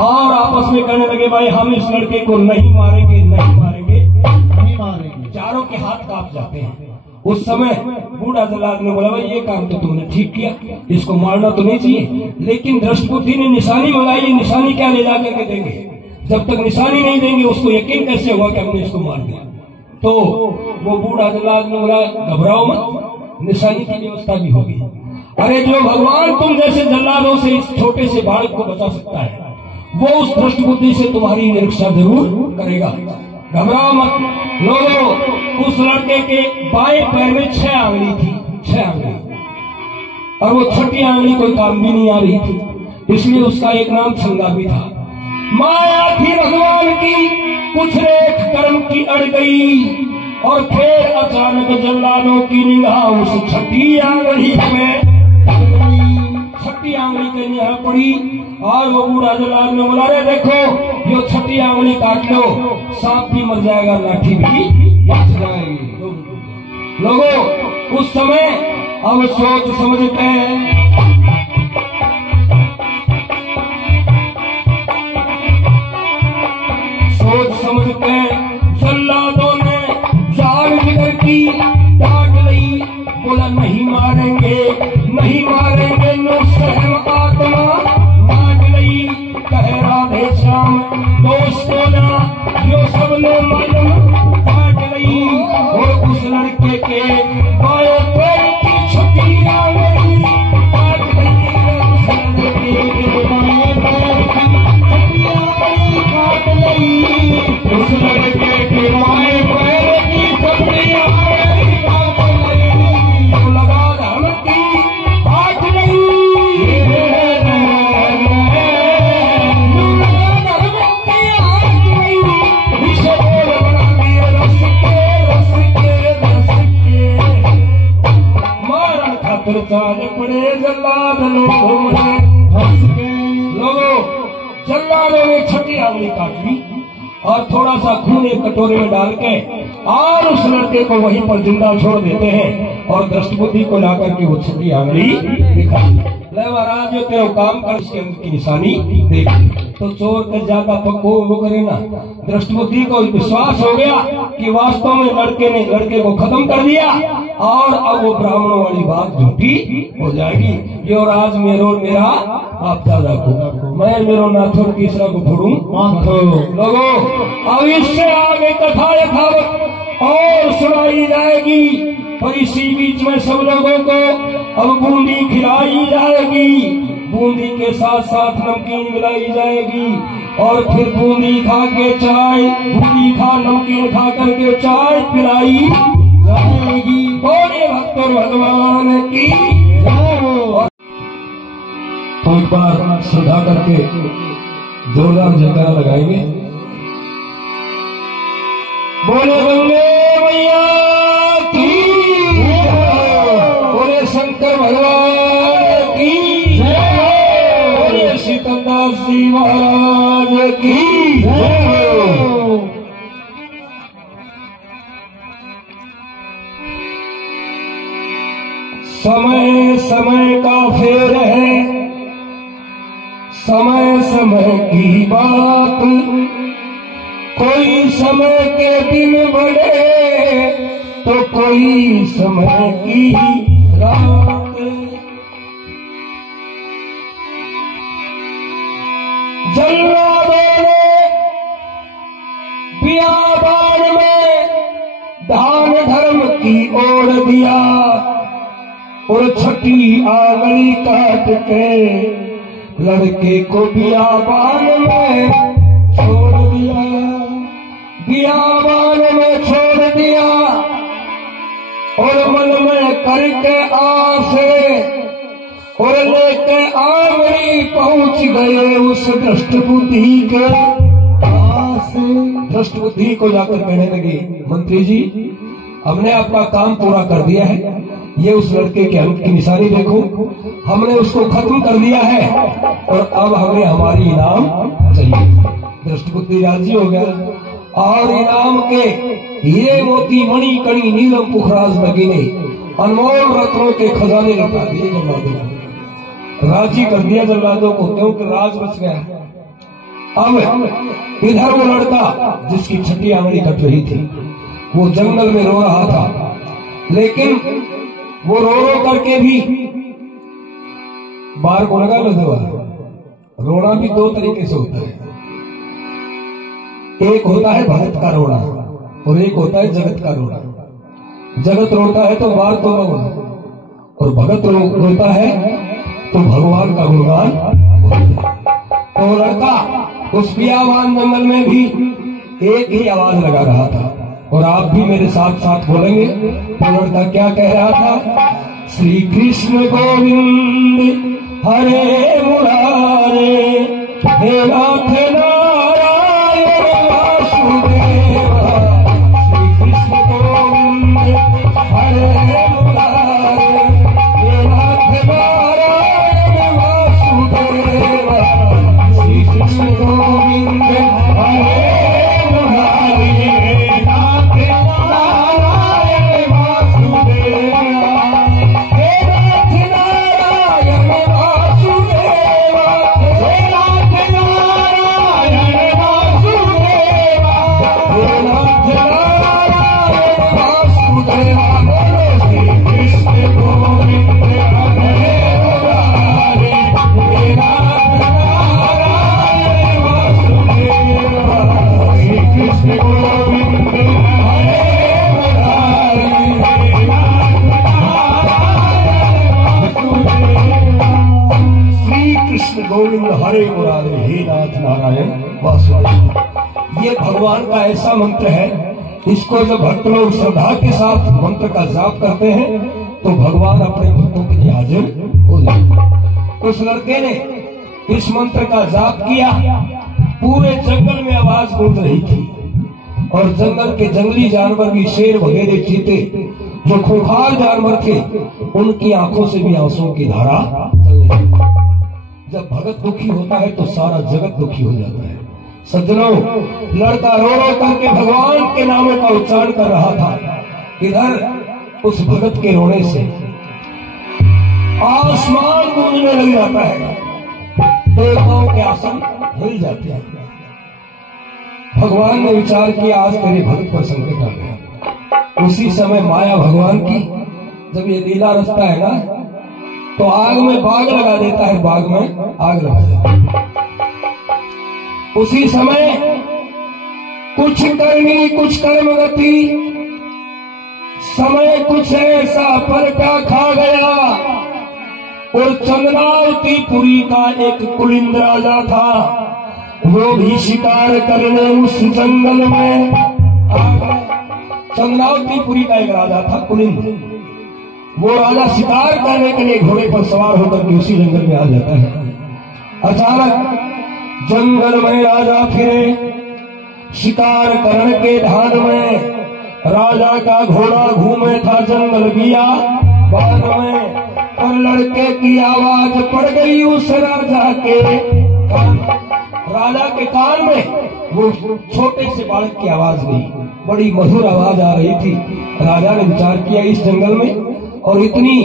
और आपस में कहने लगे भाई हम इस लड़के को नहीं मारेंगे, नहीं मारेंगे, नहीं मारेंगे। चारों के हाथ कांप जाते हैं। उस समय बूढ़ा जल्लाद ने बोला भाई ये काम तो तुमने ठीक किया, इसको मारना तो नहीं चाहिए, लेकिन दृष्टबुद्धि ने निशानी मंगाई, निशानी क्या ले जाकर के देंगे? जब तक निशानी नहीं देंगे उसको यकीन कैसे होगा कि हमने इसको मार दिया? तो वो बूढ़ा जल्लाद ने बोला घबराओ मत, निशानी की व्यवस्था भी होगी। अरे जो भगवान तुम जैसे जल्लादों से इस छोटे से बालक को बचा सकता है, वो उस दृष्टबुद्धि से तुम्हारी निरीक्षा जरूर करेगा। घबराओ मत लोगों। उस लड़के के बाएं पैर में 6 आंगली थी, 6 आंगली, और वो छठी आंगली कोई काम भी नहीं आ रही थी, इसलिए उसका एक नाम छंगा भी था। माया थी भगवान की, कुछ रेख कर्म की अड़ गई, और फिर अचानक जल्लादों की निगाह उस छठी आंगली में, छठी आंगली के निगाह पड़ी, और वो बूढ़ा जल्लाद ने बोला रे देखो यो छठी आंगली काट लो, सांप भी मर जाएगा, लाठी भी बच जाएगी। लोगों उस समय अब सोच समझते हैं, सोच समझते हैं। जल्लादों ने जान जिगर की डांट ली, बोला नहीं मारेंगे, नहीं मारेंगे, नो सहम आत्मा मांग ली। कह राधे श्याम दोस्तों ना यो सब ने मालूम बांट ली। और उस लड़के के बाएं पैर की छठी आंगली काट ली, उस लड़के के बाएं पैर की छठी आंगली काट ली, उस लड़के के बाएं पैर की छठी आंगली काट ली। तो लगा धर्म की काट ली, चाल पड़े जल्लाद लोगों में हंस के। लोगों जल्लादों ने छठी आंगली काट ली और थोड़ा सा खून एक कटोरे में डाल के और उस लड़के को वहीं पर जिंदा छोड़ देते हैं, और दृष्टबुद्धि को लाकर के वो छठी आंगली दिखा दी। ले महाराज जो तेरे काम कर उसके अंदर की निशानी देख। तो चोर का ज्यादा पक्को वो करे ना, दृष्टबुद्धि को विश्वास हो गया कि वास्तव में लड़के ने लड़के को खत्म कर दिया, और अब वो ब्राह्मणों वाली बात झूठी हो जाएगी। यो राज मेरो मेरा आप दादा को, मैं मेरो नाथों तीसरा को फोड़ू। लोगों अब इससे आगे कथा यथावत और सुनाई जाएगी, पर इसी बीच में सब लोगों को अब बूंदी खिलाई जाएगी, बूंदी के साथ साथ नमकीन मिलाई जाएगी, और फिर बूंदी खा के चाय, बूंदी खा नमकीन खा करके चाय पिलाई जाएगी। बोले भक्तों भगवान की। तो एक बार श्रद्धा करके जोरदार जयकारा लगाएंगे। बोले गंगे मैया की, बोले शंकर भगवान की, बोले शीतलदास जी महाराज की। समय समय का फेर है, समय समय की बात, कोई समय के दिन बड़े तो कोई समय की रात। जल्लादों ने बियाबान में दान धर्म की ओर दिया, और छठी आंगली काट के लड़के को बियाबान में छोड़ दिया, बियाबान में छोड़ दिया। और मन में करके आसे और लेके आंगली पहुंच गए उस दृष्टबुद्धि के पास। दृष्टबुद्धि को जाकर कहने लगे मंत्री जी हमने आपका काम पूरा कर दिया है, ये उस लड़के के अंत की निशानी देखो, हमने उसको खत्म कर दिया है, और अब हमें हमारी इनाम चाहिए। दृष्टबुद्धि राजी हो गया, और इनाम के हीरे मोती मणि कड़ी नीलम पुखराज नगीने अनमोल रत्नों के खजाने लौटा दिए जल्लादों को। राजी कर दिया जल्लादों को, क्योंकि राज बच गया। अब इधर वो लड़का जिसकी छठी आंगड़ी कट रही थी वो जंगल में रो रहा था, लेकिन वो रो रो करके भी बार को लगा लो दवा। रोना भी दो तरीके से होता है, एक होता है भगत का रोना और एक होता है जगत का रोना। जगत रोता है तो बार तो रोना, और भगत रोता है तो भगवान का गुणगान। तो लड़का उस बियाबान जंगल में भी एक ही आवाज लगा रहा था, और आप भी मेरे साथ साथ बोलेंगे। तो लड़का क्या कह रहा था? श्री कृष्ण गोविंद हरे मुरारे, हे नाथ नारायण वासुदेवा। श्री कृष्ण गोविंद हरे मुरारे, हे नाथ नारायण वासुदेवा। श्री कृष्ण गोविंद हरे मुरारे, हे नाथ नारायण वासुदेवा। हे नाथ नारायण वासुदेवा, हे नाथ नारायण वासुदेवा, हे नाथ नारायण वासुदेवा। श्री कृष्ण गोविंद हरे मुरारे, हे नाथ नारायण वासुदेवा। श्री कृष्ण गोविंद हरे मुरारे, हे नाथ नारायण वासुदेवा। श्री कृष्ण गोविंद हरे मुरारे, हे नाथ नारायण वासुदेव। ये भगवान का ऐसा मंत्र है, इसको जब भक्त लोग श्रद्धा के साथ मंत्र का जाप करते हैं तो भगवान अपने भक्तों के लिए हाजिर हो जाते हैं। उस लड़के ने इस मंत्र का जाप किया, पूरे जंगल में आवाज गूंज रही थी, और जंगल के जंगली जानवर भी, शेर वगैरह, चीते, जो खूंखार जानवर थे, उनकी आंखों से भी आंसुओं की धारा चलने लगी। जब भगत दुखी होता है तो सारा जगत दुखी हो जाता है। सज्जनों, लड़का रो रो करके भगवान के नाम का उच्चारण कर रहा था। इधर उस भगत के रोने से आसमान गूंजने लग जाता है, देवताओं के आसन हिल जाते हैं। भगवान ने विचार किया आज तेरे भक्त पर संकट आ गया। उसी समय माया भगवान की, जब ये लीला रचता है ना, तो आग में बाग लगा देता है, बाग में आग लगा देता है। उसी समय कुछ करनी कुछ कर्म गति, समय कुछ ऐसा पलटा खा गया। और चंद्रावती पुरी का एक कुलिंद राजा था, वो भी शिकार करने उस जंगल में आ गया। चंद्रावती पुरी का एक राजा था कुलिंद, वो राजा शिकार करने के लिए घोड़े पर सवार होकर के उसी जंगल में आ जाता है। अचानक जंगल में राजा फिरे, शिकार करने के ध्यान में राजा का घोड़ा घूमे था जंगल बियाबान में, और लड़के की आवाज पड़ गई उस राजा के कान। राजा के कान में वो छोटे से बालक की आवाज गई, बड़ी मधुर आवाज आ रही थी। राजा ने विचार किया इस जंगल में और इतनी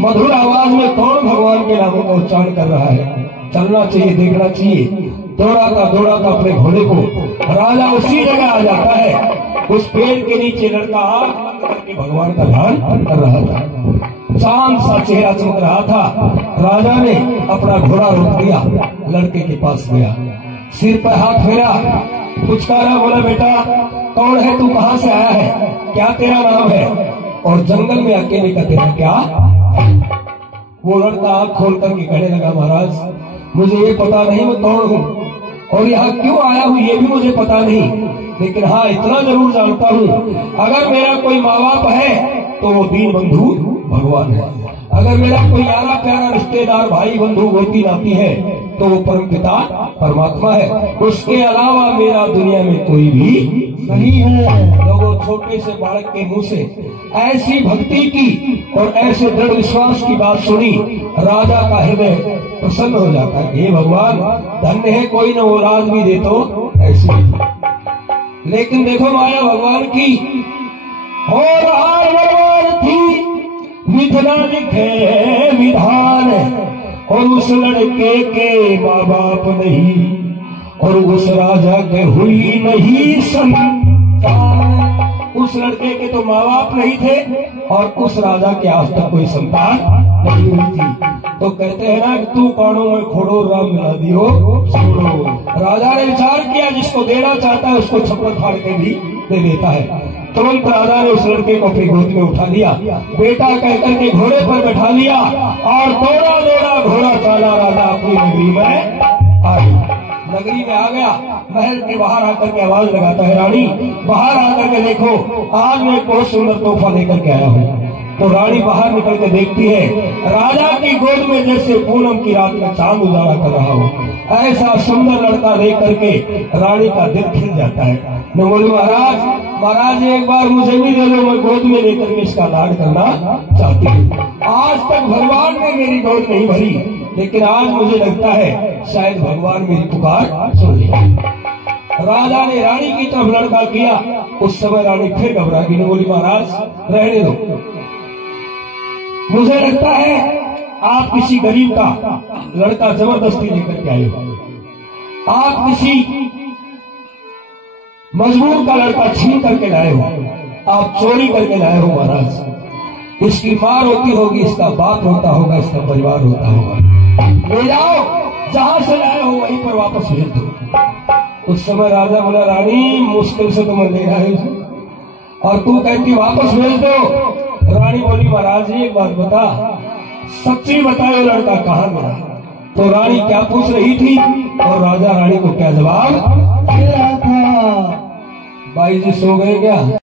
मधुर आवाज में कौन भगवान के नामों का उच्चारण कर रहा है, चलना चाहिए, देखना चाहिए। दौड़ाता अपने घोड़े को राजा उसी जगह आ जाता है। उस पेड़ के नीचे लड़का आंख बंद करके भगवान का ध्यान कर रहा था, चांद सा चेहरा चमक रहा था। राजा ने अपना घोड़ा रोक दिया, लड़के के पास गया, सिर पर हाथ फेरा, पुचकारा, बोला बेटा कौन है तू, कहां से आया है, क्या तेरा नाम है, और जंगल में अकेले का तेरा क्या। वो लड़का आंख खोल करके कहने लगा महाराज मुझे ये पता नहीं मैं कौन हूँ और यहाँ क्यों आया हूँ ये भी मुझे पता नहीं, लेकिन हाँ इतना जरूर जानता हूँ अगर मेरा कोई माँ बाप है तो वो दीन बंधु भगवान है, अगर मेरा कोई यारा प्यारा रिश्तेदार भाई बंधु गोती नाती है तो वो परम पिता परमात्मा है, उसके अलावा मेरा दुनिया में कोई भी नहीं है। लोगों छोटे से बालक के मुंह से ऐसी भक्ति की और ऐसे दृढ़ विश्वास की बात सुनी, राजा का हृदय प्रसन्न हो जाता है। हे भगवान धन्य है कोई न वो राज भी दे तो ऐसी। लेकिन देखो माया भगवान की और भगवान थी विधना लिखे विधान, और उस लड़के के माँ बाप नहीं और उस राजा के हुई नहीं संतान। उस लड़के के तो माँ बाप नहीं थे और उस राजा के आज तक कोई संतान नहीं हुई थी। तो कहते हैं ना कि तू कानों में खोड़ो राम मिला दियो छोड़ो। राजा ने विचार किया जिसको देना चाहता है उसको छप्पर फाड़ के भी दे देता है। तुरंत राजा ने उस लड़के को अपनी गोद में उठा लिया, बेटा कहकर के घोड़े पर बैठा लिया और दौड़ा दौड़ा घोड़ा चाला राजा अपनी नगरी में आ गया। नगरी में आ गया, महल के बाहर आकर के आवाज लगाता है, रानी बाहर आकर के देखो, आज मैं बहुत सुंदर तोहफा लेकर के आया हूँ। तो रानी बाहर निकल के देखती है, राजा की गोद में जैसे पूनम की रात में चांद उजाला कर रहा हो, ऐसा सुंदर लड़का देख करके रानी का दिल खिल जाता है। मैं बोली महाराज एक बार मुझे भी दे दो, मैं गोद में लेकर के इसका लाड करना चाहती हूँ। आज तक भगवान ने मेरी गोद नहीं भरी, लेकिन आज मुझे लगता है शायद भगवान मेरी पुकार सुन ली। राजा ने रानी की तरफ लड़का किया, उस समय रानी फिर घबरा गई। बोली महाराज रहने दो, मुझे लगता है आप किसी गरीब का लड़का जबरदस्ती लेकर के आए हो, आप किसी मजबूर का लड़का छीन करके लाए हो, आप चोरी करके लाए हो महाराज। इसकी माँ रोती होगी, इसका बाप रोता होगा, इसका परिवार रोता होगा, ले जाओ जहां से लाए हो वहीं पर वापस भेज दो। उस समय राजा बोला, रानी मुश्किल से तो मैं ले आया और तू कहती वापस भेज दो। रानी बोली, महाराज जी एक बात बता, सच्ची बताओ लड़का कहाँ गया। तो रानी क्या पूछ रही थी और राजा रानी को क्या जवाब दे रहा था। बाई जी सो गए क्या?